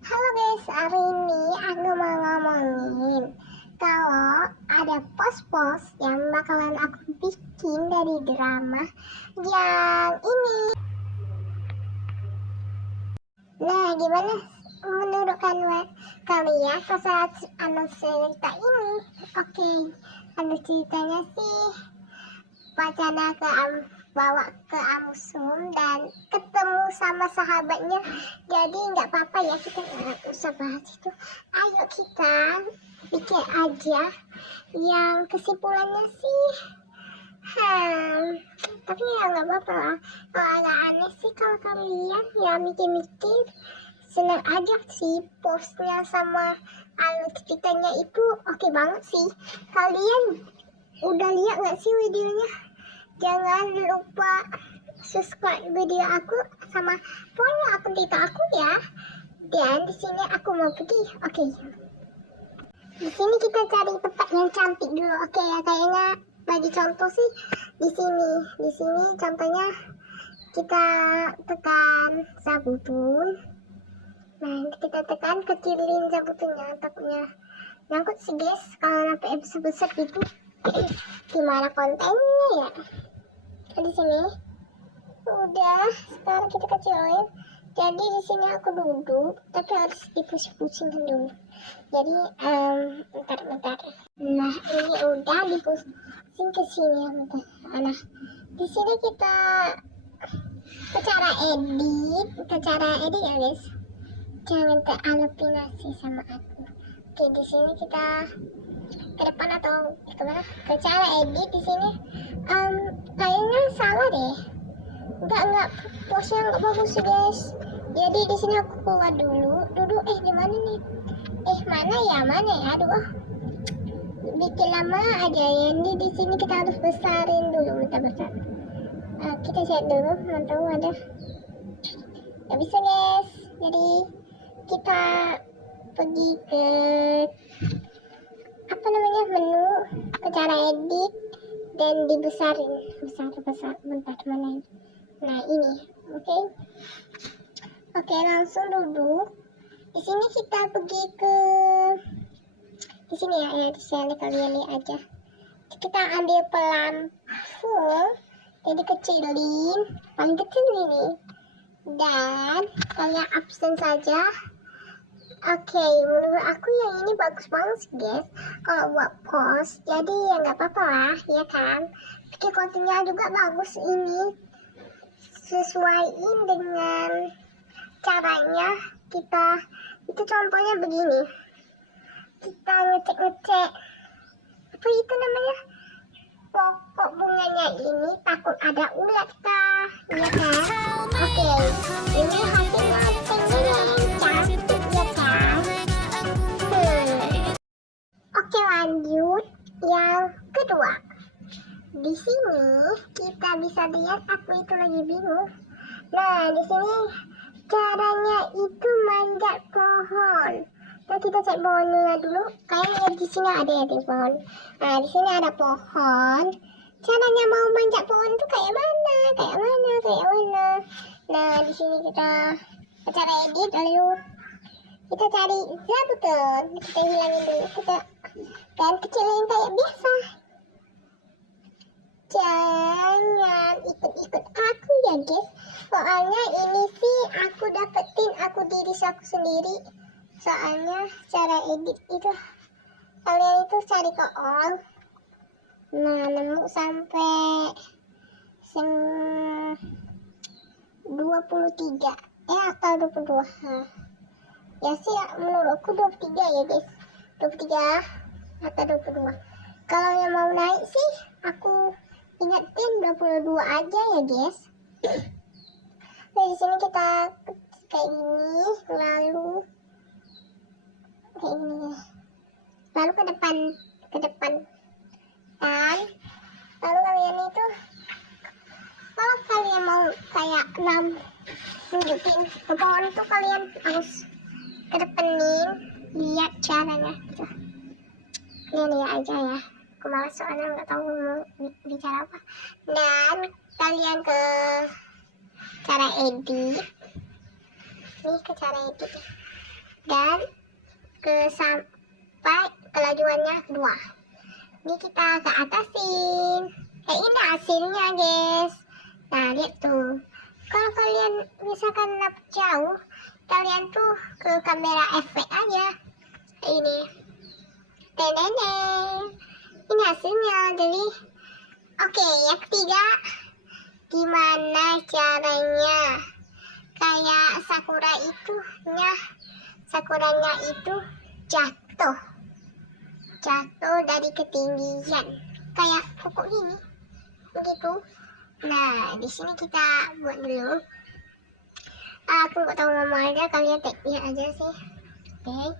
Halo guys, hari ini aku mau ngomongin kalau ada pos-pos yang bakalan aku bikin dari drama yang ini. Nah, gimana menurut kalian pas cerita ini? Oke, ceritanya sih Wacana bawa ke Amusum dan ketemu sama sahabatnya. Jadi nggak apa-apa ya, kita nggak usah bahas itu. Ayo kita bikin aja yang kesimpulannya sih. Tapi ya nggak apa-apa lah. Kalau agak aneh sih kalau kalian ya mikir-mikir, senang aja sih postnya sama alur ceritanya itu oke banget sih. Kalian udah lihat nggak sih videonya? Jangan lupa subscribe video aku sama follow akun TikTok aku ya. Dan di sini aku mau pergi. Oke. Di sini kita cari tempat yang cantik dulu. Oke ya, kayaknya bagi contoh sih di sini. Di sini contohnya kita tekan Zabutun. Nah, kita tekan kecilin Zabutunnya, takutnya nyangkut sih guys kalau sampai besar-besar gitu. Gimana kontennya ya? Di sini udah, sekarang kita kecilin. Jadi di sini aku duduk tapi harus dipusing-pusing dulu. Jadi bentar. Nah, ini udah dipusing ke sini bentar. Nah, di sini kita ke cara edit ya guys. Jangan teralupinasi sama aku. Oke, di sini kita ke depan atau kemana? Ke cara edit di sini. Kayaknya salah deh. Enggak, posnya enggak bagus sih guys. Jadi di sini aku keluar dulu. Duduk di mana nih? Mana ya? Aduh, bikin lama aja ya. Ini di sini kita harus besarin dulu, besar. Kita cek dulu, tahu ada. Gak bisa guys. Jadi kita pergi ke menu, ke cara edit dan dibesarin. Besar. Bentar, mana ini? Nah, ini. Oke, langsung duduk. Di sini kita pergi ke di sini ya, di sini kalian lihat aja. Kita ambil pelampung, jadi kecilin, paling kecil ini. Dan kalian absen saja. Oke, menurut aku yang ini bagus banget sih guys. Kalau buat post, jadi ya nggak apa-apa lah, ya kan. Bikin kontennya juga bagus ini. Sesuaiin dengan caranya kita. Itu contohnya begini. Kita ngecek apa itu namanya, pokok bunganya ini takut ada ulat kah, ya kan. Oke, ini hasilnya cantik ya kan. Oke, lanjut yang kedua. Di sini kita bisa lihat aku itu lagi bingung. Nah, di sini caranya itu manjat pohon. Nah, kita cek pohonnya dulu. Kayaknya di sini ada ya di pohon. Nah, di sini ada pohon. Caranya mau manjat pohon itu kayak mana? Nah, di sini kita cara edit, lalu kita cari Zabutun. Kita hilangin dulu, dan kecilin kayak biasa. Jangan ikut-ikut aku ya guys. Soalnya ini sih aku dapetin diri aku sendiri. Soalnya cara edit itu kalian itu cari ke all. Nah, nemu sampai 23 atau 22. Ya sih menurutku 23 ya guys. 23 atau 22. Kalau yang mau naik sih aku ingetin 22 aja ya guys. Nah, di sini kita kayak gini, lalu kayak gini, lalu ke depan, dan lalu kalian itu, kalau kalian mau kayak nunjukin ke pohon itu, kalian harus kedepanin. Lihat caranya gitu. Ini aja ya, aku malas soalnya nggak tahu mau bicara apa. Dan kalian ke cara edit, nih ke cara edit. dan sampai kelajuannya 2. Ini kita ke atasin. Ini hasilnya guys. Nah lihat tuh, kalau kalian misalkan dapat jauh, kalian tuh ke kamera efek aja ini. Teneneng, ini hasilnya. Jadi oke, yang ketiga, gimana caranya kayak sakuranya itu jatuh dari ketinggian kayak pokok ini begitu. Nah di sini kita buat dulu. Aku nggak tahu ngomong aja, kalian teknya aja sih. Oke,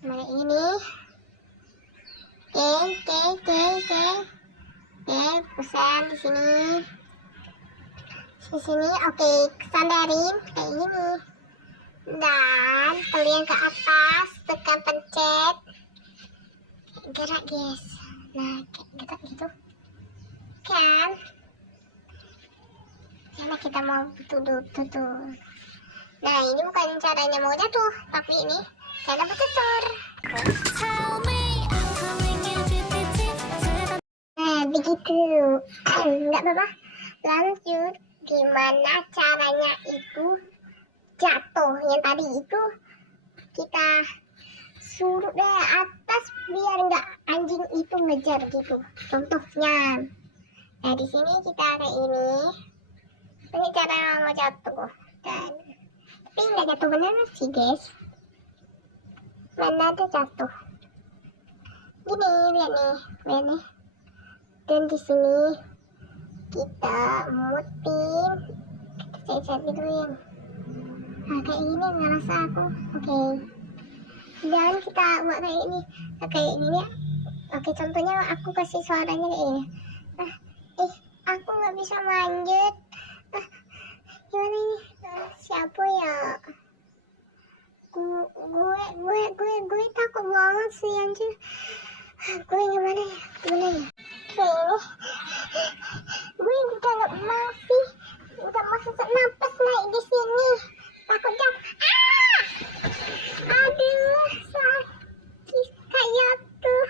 mana ini? Oke, pesan di sini. Oke, sandarin kayak gini. Dan kalian ke atas, tekan pencet, gerak guys. Nah kayak gerak gitu kan, karena kita mau tutup. Nah ini bukan caranya mau jatuh, tapi ini cara bertutur. Nah begitu. Nggak apa-apa, lanjut. Gimana caranya itu jatuh? Yang tadi itu kita suruh deh atas biar nggak anjing itu ngejar gitu, contohnya. Nah di sini kita kayak ini cara mau jatuh, dan tapi nggak jatuh beneran sih guys, mana ada jatuh gini, lihat nih. Dan di sini kita mutin, kita set duluin. Nah kayak gini ngerasa aku. Oke, dan kita buat kayak ini ya. Oke, contohnya aku kasih suaranya kayak ini. Aku nggak bisa manjat. Gimana ini? Siapa ya? Gue takut banget sih anjir. Gue gimana ya? Gue udah nggak mau sih. Udah mau sesak napas naik di sini. Takut jatuh. Aduh, sakit kayak tuh.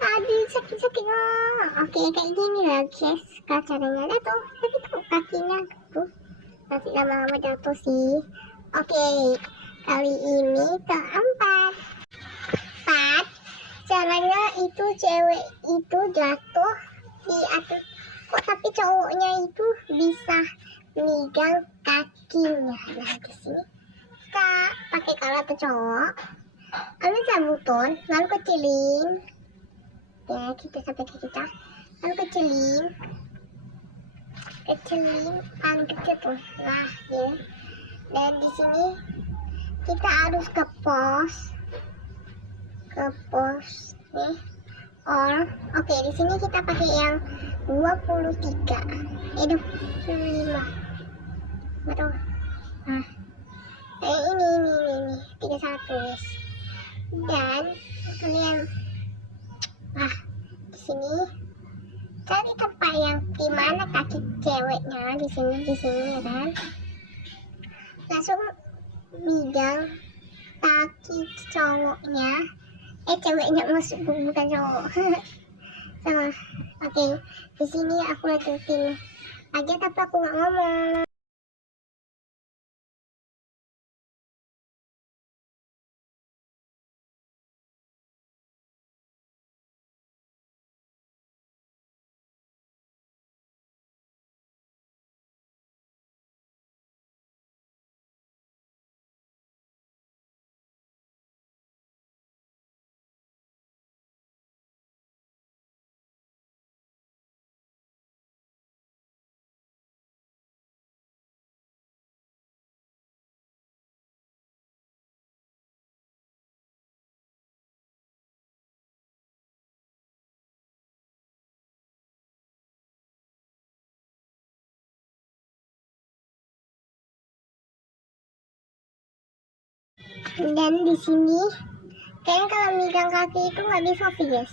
Aduh, sakit banget. Oke, kayak gini lah guys. Caranya jatuh, tapi tuh kakinya tuh nanti lama-lama jatuh sih. Oke, kali ini keempat. Caranya itu cewek itu jatuh di atas kok, tapi cowoknya itu bisa megang kakinya. Nah di sini kita pakai kartu cowok, ambil sabuton, lalu kecilin ya, kita sampai ke kita, lalu kecilin paling kecil tuh. Nah ya, dan di sini kita harus ke pos nih. Oke, di sini kita pakai yang 23 25 betul. Nah ini 31 guys. Dan kalian di sini cari tempat yang dimana kaki ceweknya di sini ya kan, langsung megang kaki cowoknya, ceweknya maksud, bukan cowok. Sama. Oke, di sini aku lanjutin aja tapi aku nggak ngomong. Dan di sini kayaknya kalau megang kaki itu nggak bisa sih guys.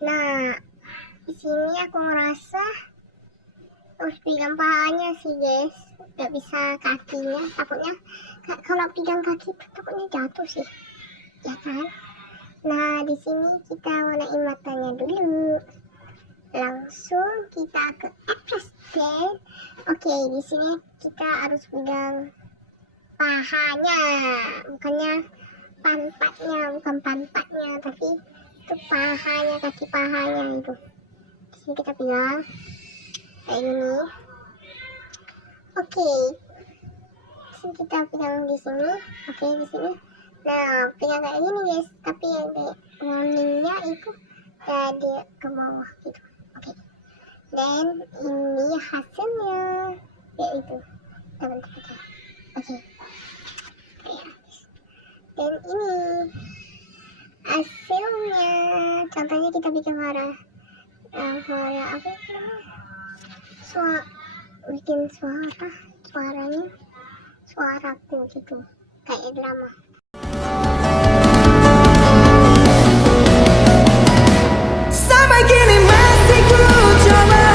Nah di sini aku ngerasa harus pegang pahanya sih guys, nggak bisa kakinya, takutnya kalau pegang kaki takutnya jatuh sih, ya kan. Nah di sini kita warnain matanya dulu, langsung kita ke extend. Oke, di sini kita harus pegang pahanya, bukan pantatnya, tapi itu pahanya, kaki pahanya itu. Di sini kita pegang kayak gini. Oke, di sini kita pegang di sini. Oke, di sini. Nah, pegang kayak gini guys, tapi yang warningnya itu jadi ke bawah gitu. Oke, dan ini hasilnya yaitu teman-teman. Oke, dan ini hasilnya. Contohnya kita bikin suara apa ya, bikin suaranya suaraku gitu, kayak drama. Sampai kini masih ku coba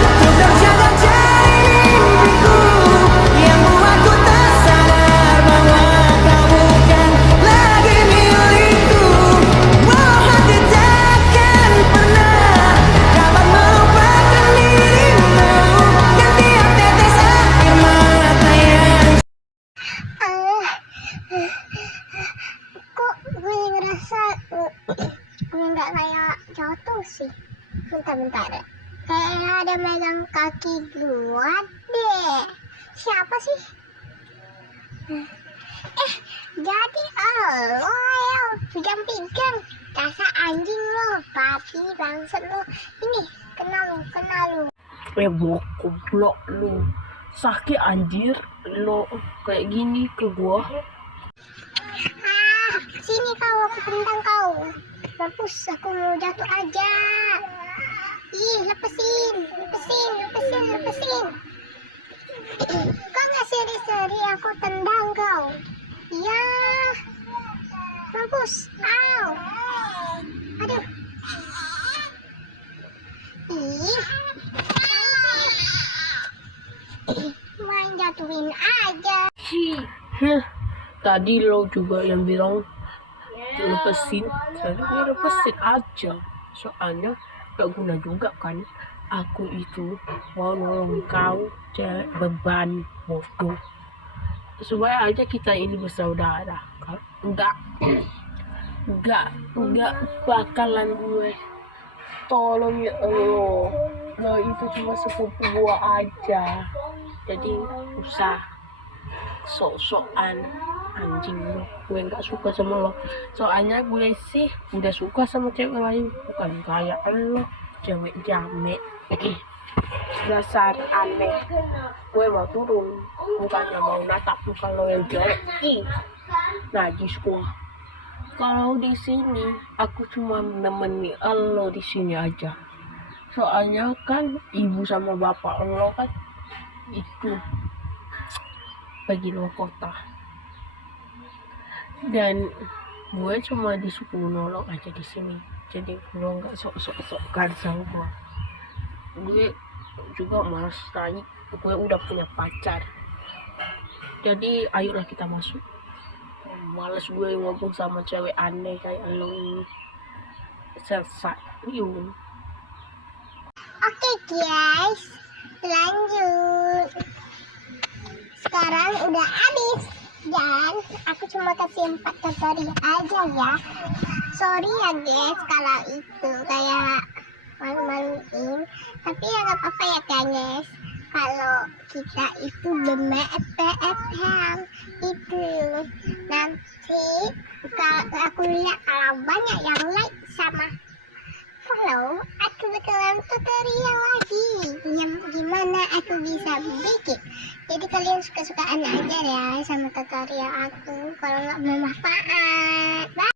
untuk terjaga dari mimpiku yang buatku tak sadar bahwa kau bukan lagi milikku. Walau hati takkan pernah dapat melupakan dirimu dan tiap tetes air mata yang Kok gue ngerasa nggak kayak jatuh sih. Bentar, kayak ada megang kaki gue deh. Siapa sih? Jadi lo ya pegang dasar anjing lo, babi bangsat lo. Ini kenal lu. Bok, goblok lu. Sakit anjir lo kayak gini ke gua. Sini kau, aku tendang kau. Mampus, aku mau jatuh aja. Ih, lepasin. Kau nggak seri-seri, aku tendang kau. Ya, mampus. Au. Aduh. Ih. Main jatuhin aja. Tadi lo juga yang bilang lepesin, saya lepesin aja. Soalnya gak guna juga kan. Aku itu mau nolong kau, cewek beban bodoh. Supaya aja kita ini bersaudara. Enggak bakalan gue tolong ya lo. Lo itu cuma sepupu gua aja. Jadi usah sok-sokan anjing lo. Gue nggak suka sama lo. Soalnya gue sih udah suka sama cewek lain, bukan kayak lo, cewek jamet. Dasar aneh. Gue mau turun, bukannya mau natap muka lo yang jelek. Najis gua. Kalau di sini aku cuma nemeni lo di sini aja. Soalnya kan ibu sama bapak lo kan itu pergi luar kota. Dan gue cuma disuruh nolong aja di sini. Jadi lo nggak sok-sokan sama gue. Gue juga malas tanya. Gue udah punya pacar. Jadi ayolah kita masuk. Males gue ngomong sama cewek aneh kayak lo ini. Selesai. Yun. Oke guys, lanjut. Sekarang udah habis dan aku cuma kasih 4 tutorial aja ya. Sorry ya guys kalau itu kayak malu-maluin, tapi ya gak apa-apa ya guys. Kalau kita itu BMFPFM itu nanti kalau aku lihat kalau banyak yang like sama follow, aku bakalan tutorial lagi yang gimana aku bisa bikin. Jadi kalian suka-sukaan aja ya sama tutorial aku, kalau nggak bermanfaat. Bye.